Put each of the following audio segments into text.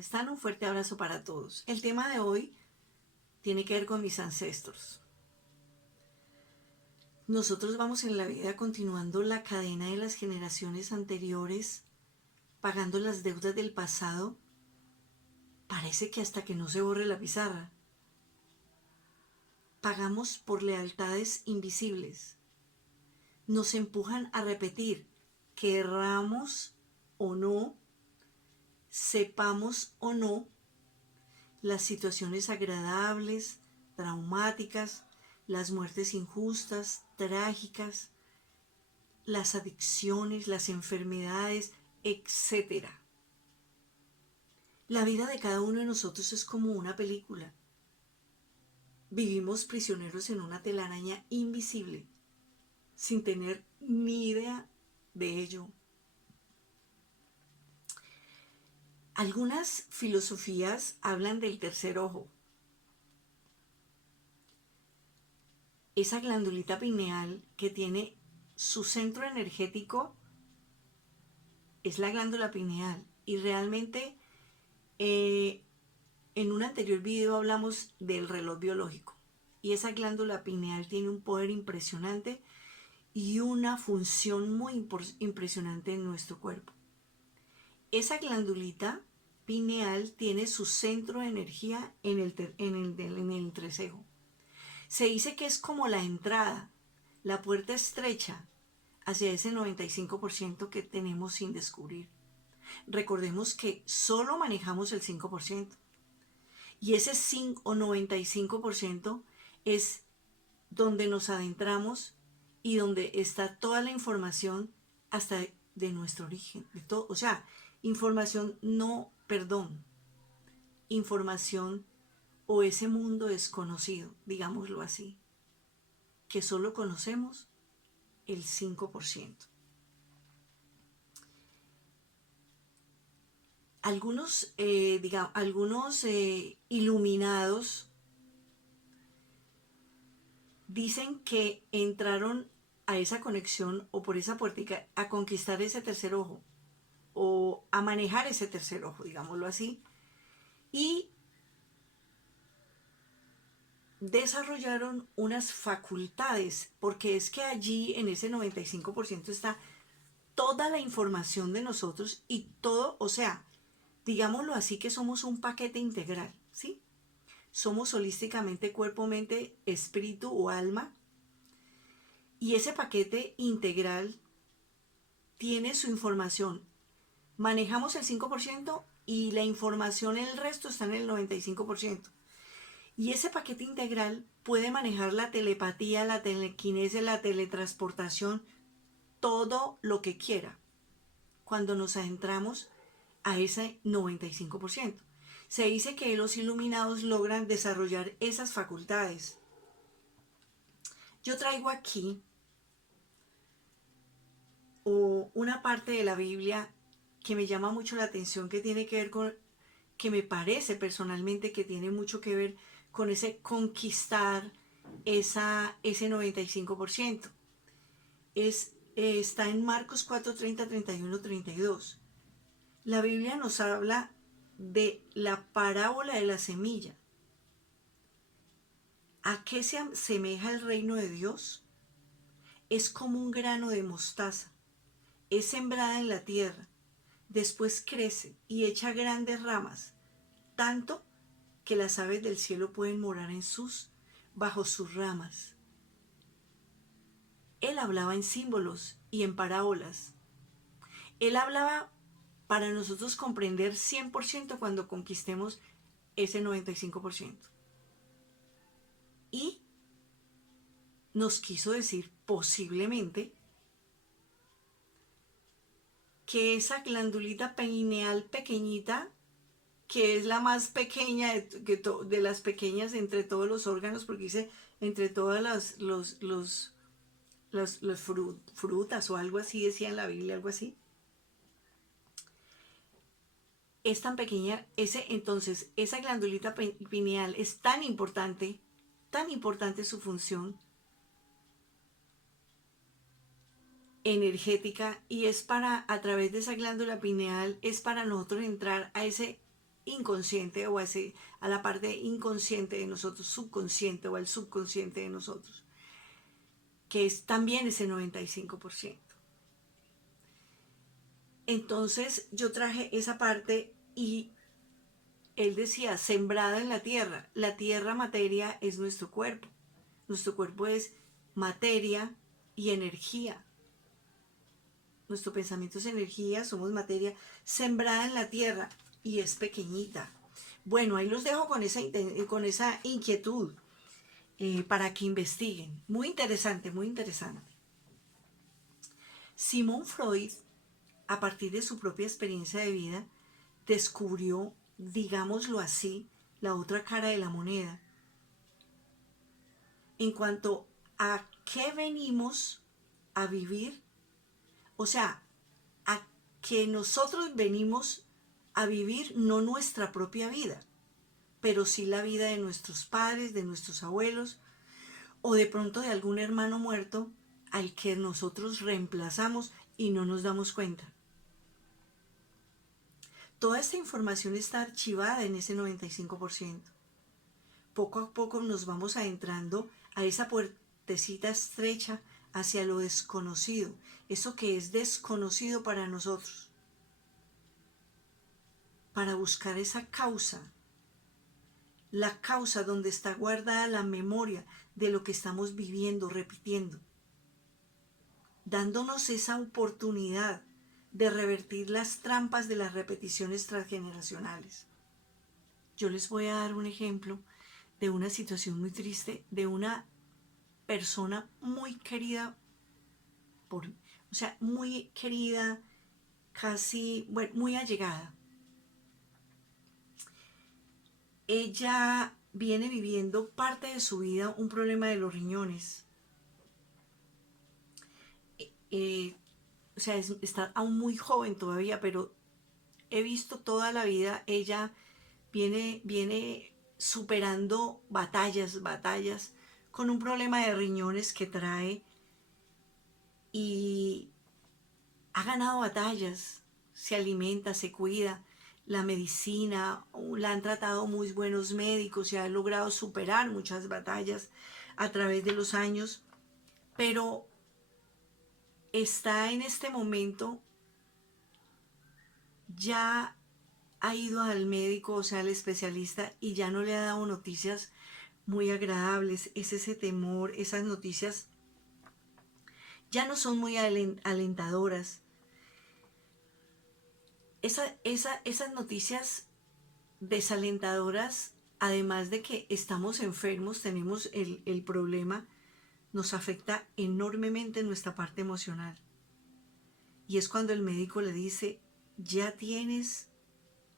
Están un fuerte abrazo para todos. El tema de hoy tiene que ver con mis ancestros. Nosotros vamos en la vida continuando la cadena de las generaciones anteriores, pagando las deudas del pasado. Parece que hasta que no se borre la pizarra. Pagamos por lealtades invisibles. Nos empujan a repetir, querramos o no, sepamos o no, las situaciones agradables, traumáticas, las muertes injustas, trágicas, las adicciones, las enfermedades, etc. La vida de cada uno de nosotros es como una película. Vivimos prisioneros en una telaraña invisible, sin tener ni idea de ello. Algunas filosofías hablan del tercer ojo. Esa glandulita pineal que tiene su centro energético es la glándula pineal. Y realmente en un anterior video hablamos del reloj biológico. Y esa glándula pineal tiene un poder impresionante y una función muy impresionante en nuestro cuerpo. Esa glandulita pineal tiene su centro de energía en el entrecejo. Se dice que es como la entrada, la puerta estrecha hacia ese 95% que tenemos sin descubrir. Recordemos que solo manejamos el 5%. Y ese 5 o 95% es donde nos adentramos y donde está toda la información hasta de nuestro origen, de todo, o sea, información no, perdón, información o ese mundo desconocido, digámoslo así, que solo conocemos el 5%. Algunos, algunos iluminados dicen que entraron a esa conexión o por esa puertica a conquistar ese tercer ojo o a manejar ese tercer ojo, digámoslo así, y desarrollaron unas facultades, porque es que allí en ese 95% está toda la información de nosotros y todo, o sea, digámoslo así que somos un paquete integral, ¿sí? Somos holísticamente cuerpo, mente, espíritu o alma. Y ese paquete integral tiene su información. Manejamos el 5% y la información, el resto está en el 95%. Y ese paquete integral puede manejar la telepatía, la telequinesis, la teletransportación, todo lo que quiera, cuando nos adentramos a ese 95%. Se dice que los iluminados logran desarrollar esas facultades. Yo traigo aquí una parte de la Biblia que me llama mucho la atención, que tiene que ver con, que me parece personalmente que tiene mucho que ver con ese conquistar ese 95%. Está en Marcos 4, 30, 31, 32. La Biblia nos habla de la parábola de la semilla. ¿A qué se asemeja el reino de Dios? Es como un grano de mostaza. Es sembrada en la tierra. Después crece y echa grandes ramas, tanto que las aves del cielo pueden morar bajo sus ramas. Él hablaba en símbolos y en parábolas. Él hablaba para nosotros comprender 100% cuando conquistemos ese 95%. Y nos quiso decir posiblemente que esa glandulita pineal pequeñita, que es la más pequeña de las pequeñas entre todos los órganos, porque dice entre todas las frutas o algo así, decía en la Biblia, algo así, es tan pequeña, entonces esa glandulita pineal es tan importante su función energética, y es para, a través de esa glándula pineal, es para nosotros entrar a ese inconsciente o a la parte inconsciente de nosotros, subconsciente o al subconsciente de nosotros, que es también ese 95%. Entonces yo traje esa parte y él decía, sembrada en la tierra materia es nuestro cuerpo es materia y energía, nuestro pensamiento es energía, somos materia sembrada en la tierra y es pequeñita. Bueno, ahí los dejo con esa inquietud para que investiguen. Muy interesante, muy interesante. Sigmund Freud, a partir de su propia experiencia de vida, descubrió, digámoslo así, la otra cara de la moneda. En cuanto a qué venimos a vivir, o sea, a que nosotros venimos a vivir no nuestra propia vida, pero sí la vida de nuestros padres, de nuestros abuelos, o de pronto de algún hermano muerto al que nosotros reemplazamos y no nos damos cuenta. Toda esta información está archivada en ese 95%. Poco a poco nos vamos adentrando a esa puertecita estrecha hacia lo desconocido, eso que es desconocido para nosotros, para buscar esa causa, la causa donde está guardada la memoria de lo que estamos viviendo, repitiendo, dándonos esa oportunidad de revertir las trampas de las repeticiones transgeneracionales. Yo les voy a dar un ejemplo de una situación muy triste de una persona muy querida o sea, muy querida, casi, bueno, muy allegada. Ella viene viviendo parte de su vida un problema de los riñones. O sea, está aún muy joven todavía, pero he visto toda la vida, ella viene superando batallas, con un problema de riñones que trae y ha ganado batallas, se alimenta, se cuida, la medicina, la han tratado muy buenos médicos y ha logrado superar muchas batallas a través de los años, pero está en este momento, ya ha ido al médico, o sea, al especialista, y ya no le ha dado noticias muy agradables. Es ese temor, esas noticias ya no son muy alentadoras. Esas noticias desalentadoras, además de que estamos enfermos, tenemos el problema, nos afecta enormemente nuestra parte emocional. Y es cuando el médico le dice, ya tienes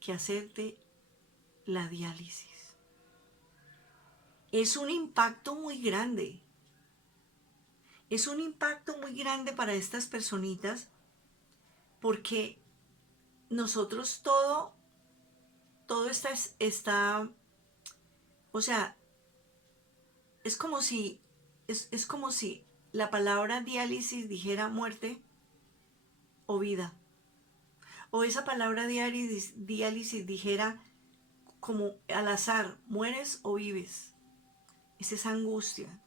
que hacerte la diálisis. Es un impacto muy grande. Es un impacto muy grande para estas personitas porque nosotros todo está, o sea, es como si la palabra diálisis dijera muerte o vida. O esa palabra diálisis dijera como al azar, mueres o vives. Es esa angustia.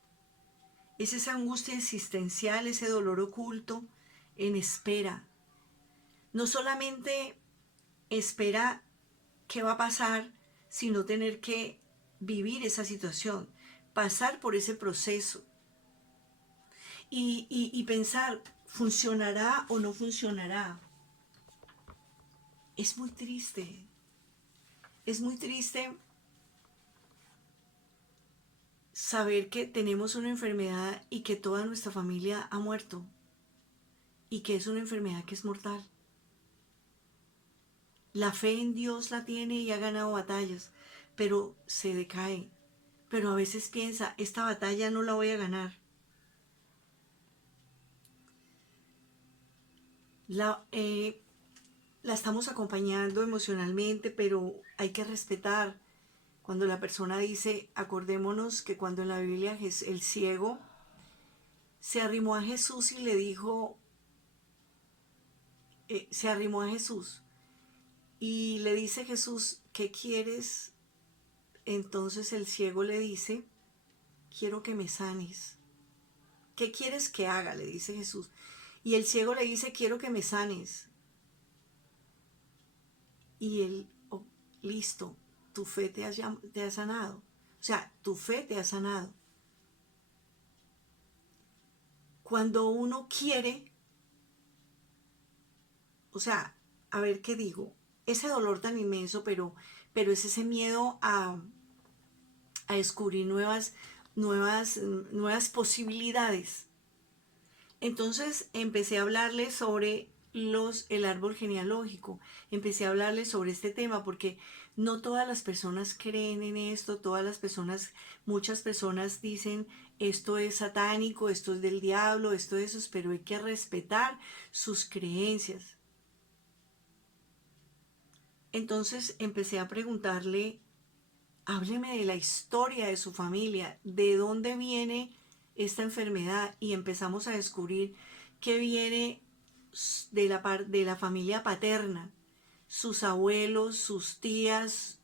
Es esa angustia existencial, ese dolor oculto en espera. No solamente espera qué va a pasar, sino tener que vivir esa situación, pasar por ese proceso y pensar, ¿funcionará o no funcionará? Es muy triste. Es muy triste saber que tenemos una enfermedad y que toda nuestra familia ha muerto y que es una enfermedad que es mortal. La fe en Dios la tiene y ha ganado batallas, pero se decae. Pero a veces piensa, esta batalla no la voy a ganar. La estamos acompañando emocionalmente, pero hay que respetar. Cuando la persona dice, acordémonos que cuando en la Biblia el ciego se arrimó a Jesús y le dijo, se arrimó a Jesús y le dice Jesús, ¿qué quieres? Entonces el ciego le dice, quiero que me sanes. ¿Qué quieres que haga? Le dice Jesús. Y el ciego le dice, quiero que me sanes. Y él, oh, listo, tu fe te ha sanado. O sea, tu fe te ha sanado. Cuando uno quiere, o sea, a ver qué digo, ese dolor tan inmenso, pero es ese miedo a descubrir nuevas posibilidades. Entonces empecé a hablarle sobre el árbol genealógico, empecé a hablarle sobre este tema porque no todas las personas creen en esto, muchas personas dicen esto es satánico, esto es del diablo, esto es eso, pero hay que respetar sus creencias. Entonces empecé a preguntarle, hábleme de la historia de su familia, de dónde viene esta enfermedad, y empezamos a descubrir que viene de la familia paterna. Sus abuelos, sus tías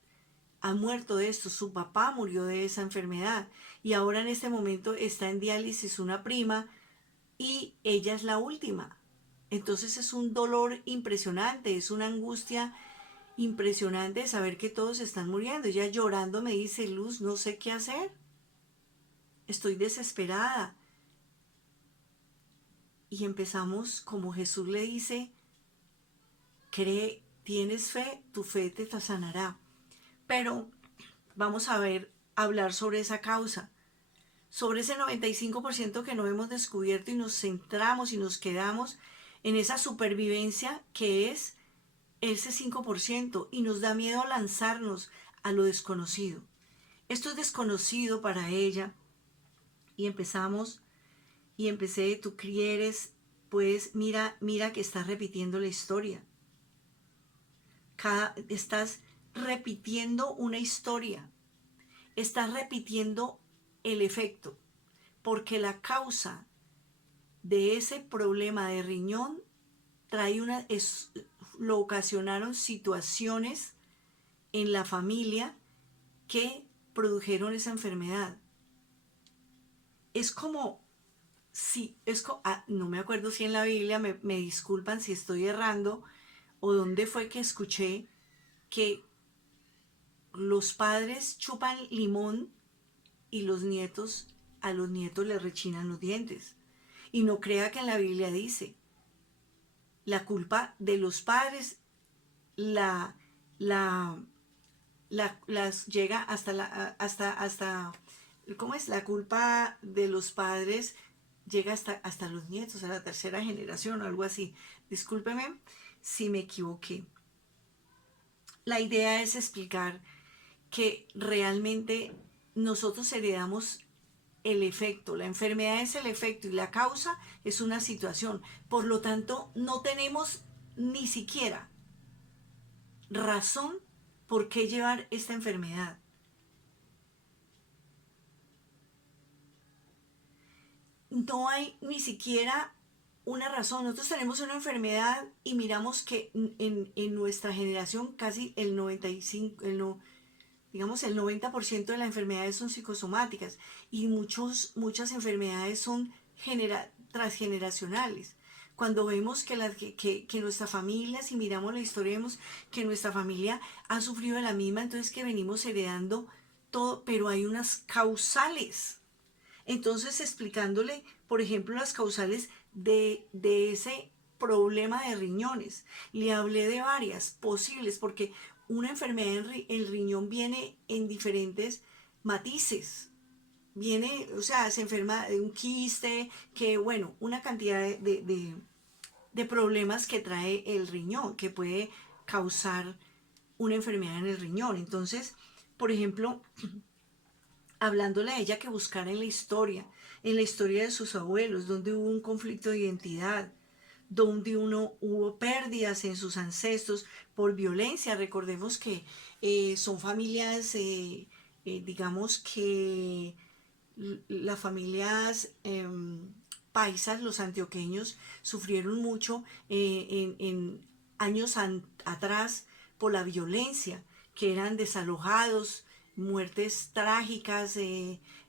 han muerto de esto, su papá murió de esa enfermedad y ahora en este momento está en diálisis una prima y ella es la última. Entonces es un dolor impresionante, es una angustia impresionante saber que todos están muriendo. Ella llorando me dice, Luz, no sé qué hacer. Estoy desesperada. Y empezamos, como Jesús le dice, cree, tienes fe, tu fe te sanará. Pero vamos a hablar sobre esa causa, sobre ese 95% que no hemos descubierto y nos centramos y nos quedamos en esa supervivencia que es ese 5% y nos da miedo lanzarnos a lo desconocido. Esto es desconocido para ella y empecé, tú quieres, pues mira que estás repitiendo la historia. Estás repitiendo una historia, estás repitiendo el efecto, porque la causa de ese problema de riñón lo ocasionaron situaciones en la familia que produjeron esa enfermedad. Es como si, no me acuerdo si en la Biblia, me disculpan si estoy errando, o dónde fue que escuché que los padres chupan limón y a los nietos les rechinan los dientes. Y no crea que en la Biblia dice, la culpa de los padres la, la, las llega hasta, ¿cómo es? La culpa de los padres llega hasta los nietos, a la tercera generación o algo así. Discúlpeme si me equivoqué. La idea es explicar que realmente nosotros heredamos el efecto, la enfermedad es el efecto y la causa es una situación. Por lo tanto, no tenemos ni siquiera razón por qué llevar esta enfermedad. No hay ni siquiera una razón. Nosotros tenemos una enfermedad y miramos que en nuestra generación casi el 95, digamos el 90% de las enfermedades son psicosomáticas y muchas enfermedades son transgeneracionales. Cuando vemos que nuestra familia, si miramos la historia, vemos que nuestra familia ha sufrido de la misma, entonces que venimos heredando todo, pero hay unas causales. Entonces explicándole, por ejemplo, las causales de ese problema de riñones. Le hablé de varias posibles, porque una enfermedad en el riñón viene en diferentes matices. Viene, o sea, se enferma de un quiste, que bueno, una cantidad de problemas que trae el riñón, que puede causar una enfermedad en el riñón. Entonces, por ejemplo, hablándole a ella que buscara en la historia de sus abuelos, donde hubo un conflicto de identidad, donde hubo pérdidas en sus ancestros por violencia. Recordemos que son familias, digamos que las familias paisas, los antioqueños, sufrieron mucho en años atrás por la violencia que eran desalojados, muertes trágicas,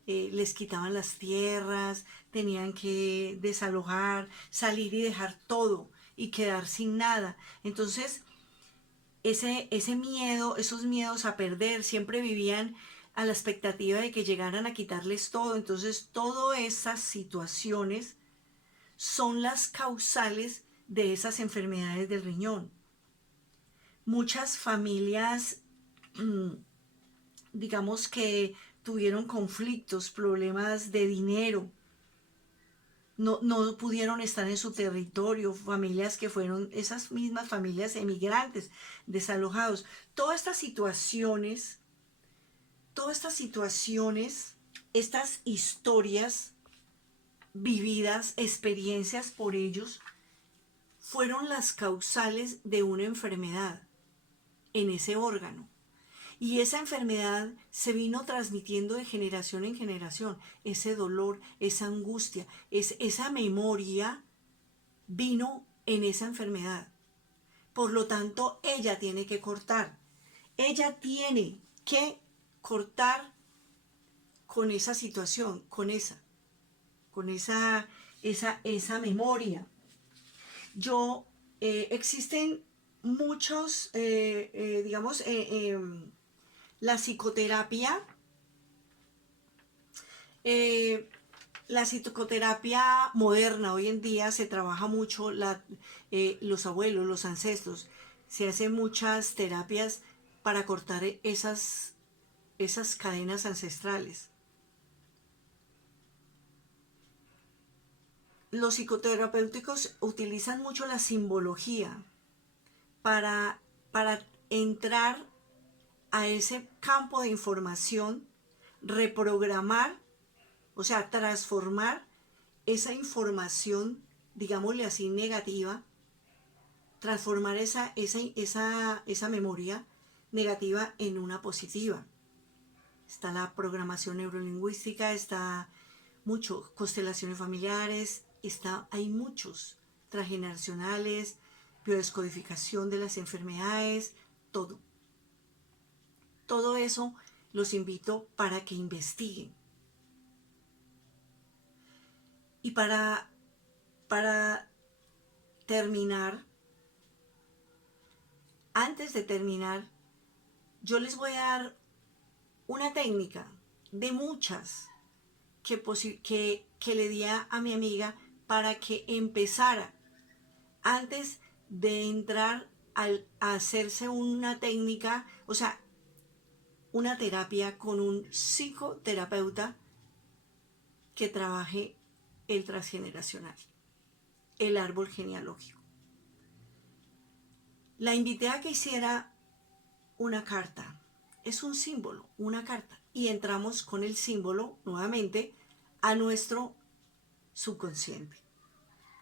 les quitaban las tierras, tenían que desalojar, salir y dejar todo y quedar sin nada. Entonces, ese miedo, esos miedos a perder, siempre vivían a la expectativa de que llegaran a quitarles todo. Entonces, todas esas situaciones son las causales de esas enfermedades del riñón. Muchas familias, digamos que tuvieron conflictos, problemas de dinero, no pudieron estar en su territorio, familias que fueron esas mismas familias emigrantes, desalojados. Todas estas situaciones, estas historias vividas, experiencias por ellos, fueron las causales de una enfermedad en ese órgano. Y esa enfermedad se vino transmitiendo de generación en generación. Ese dolor, esa angustia, esa memoria vino en esa enfermedad. Por lo tanto, ella tiene que cortar. Ella tiene que cortar con esa situación, con esa memoria. Existen muchos, digamos, la psicoterapia, la psicoterapia moderna, hoy en día se trabaja mucho los abuelos, los ancestros, se hacen muchas terapias para cortar esas cadenas ancestrales. Los psicoterapéuticos utilizan mucho la simbología para entrar a ese campo de información, reprogramar, o sea, transformar esa información, digámosle así, negativa, transformar esa memoria negativa en una positiva. Está la programación neurolingüística, está mucho, constelaciones familiares, hay muchos, transgeneracionales, biodescodificación de las enfermedades, todo. Todo eso los invito para que investiguen. Y para terminar, antes de terminar, yo les voy a dar una técnica de muchas que le di a mi amiga para que empezara antes de entrar a hacerse una técnica, o sea, una terapia con un psicoterapeuta que trabaje el transgeneracional, el árbol genealógico. La invité a que hiciera una carta. Es un símbolo, una carta. Y entramos con el símbolo nuevamente a nuestro subconsciente,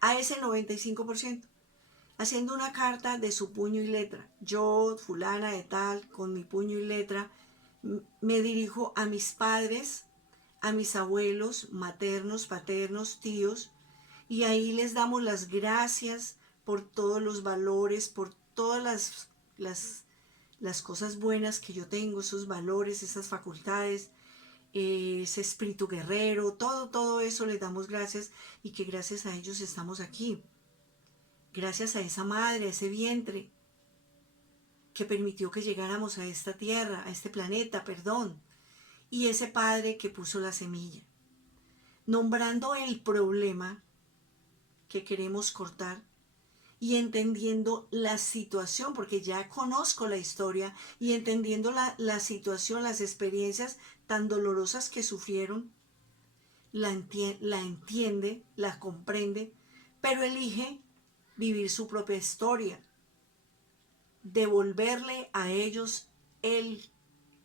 a ese 95%, haciendo una carta de su puño y letra. Yo, fulana de tal, con mi puño y letra, me dirijo a mis padres, a mis abuelos maternos, paternos, tíos, y ahí les damos las gracias por todos los valores, por todas las cosas buenas que yo tengo, esos valores, esas facultades, ese espíritu guerrero, todo eso les damos gracias, y que gracias a ellos estamos aquí. Gracias a esa madre, a ese vientre que permitió que llegáramos a esta tierra, a este planeta, perdón, y ese padre que puso la semilla, nombrando el problema que queremos cortar y entendiendo la situación, porque ya conozco la historia, y entendiendo la situación, las experiencias tan dolorosas que sufrieron, la entiende, la comprende, pero elige vivir su propia historia, devolverle a ellos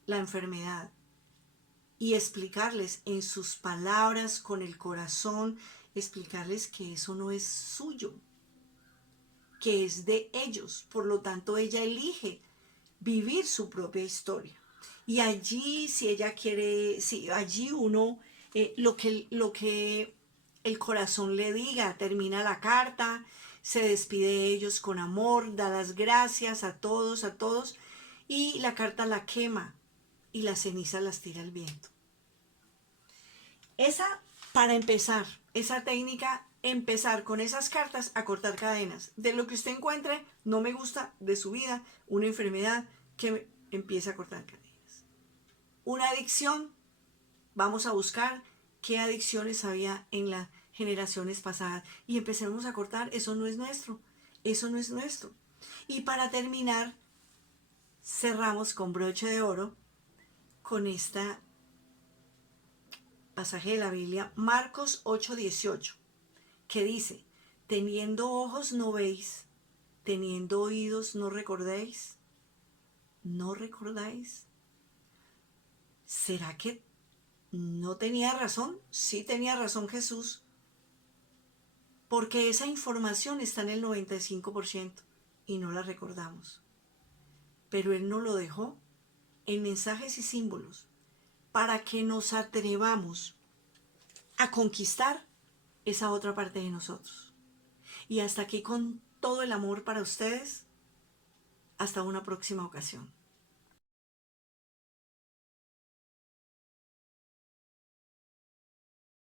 la enfermedad y explicarles en sus palabras, con el corazón, explicarles que eso no es suyo, que es de ellos. Por lo tanto, ella elige vivir su propia historia. Y allí, si ella quiere, si allí uno, lo que el corazón le diga, termina la carta, se despide de ellos con amor, da las gracias a todos, y la carta la quema y las cenizas las tira el viento. Para empezar, esa técnica, empezar con esas cartas a cortar cadenas. De lo que usted encuentre, no me gusta de su vida, una enfermedad que empiece a cortar cadenas. Una adicción, vamos a buscar qué adicciones había en las generaciones pasadas y empecemos a cortar, eso no es nuestro, eso no es nuestro. Y para terminar, cerramos con broche de oro con esta pasaje de la Biblia, Marcos 8:18, que dice, teniendo ojos no veis, teniendo oídos no recordéis, ¿no recordáis? ¿Será que no tenía razón? Sí tenía razón Jesús, porque esa información está en el 95% y no la recordamos. Pero Él nos lo dejó en mensajes y símbolos para que nos atrevamos a conquistar esa otra parte de nosotros. Y hasta aquí con todo el amor para ustedes. Hasta una próxima ocasión.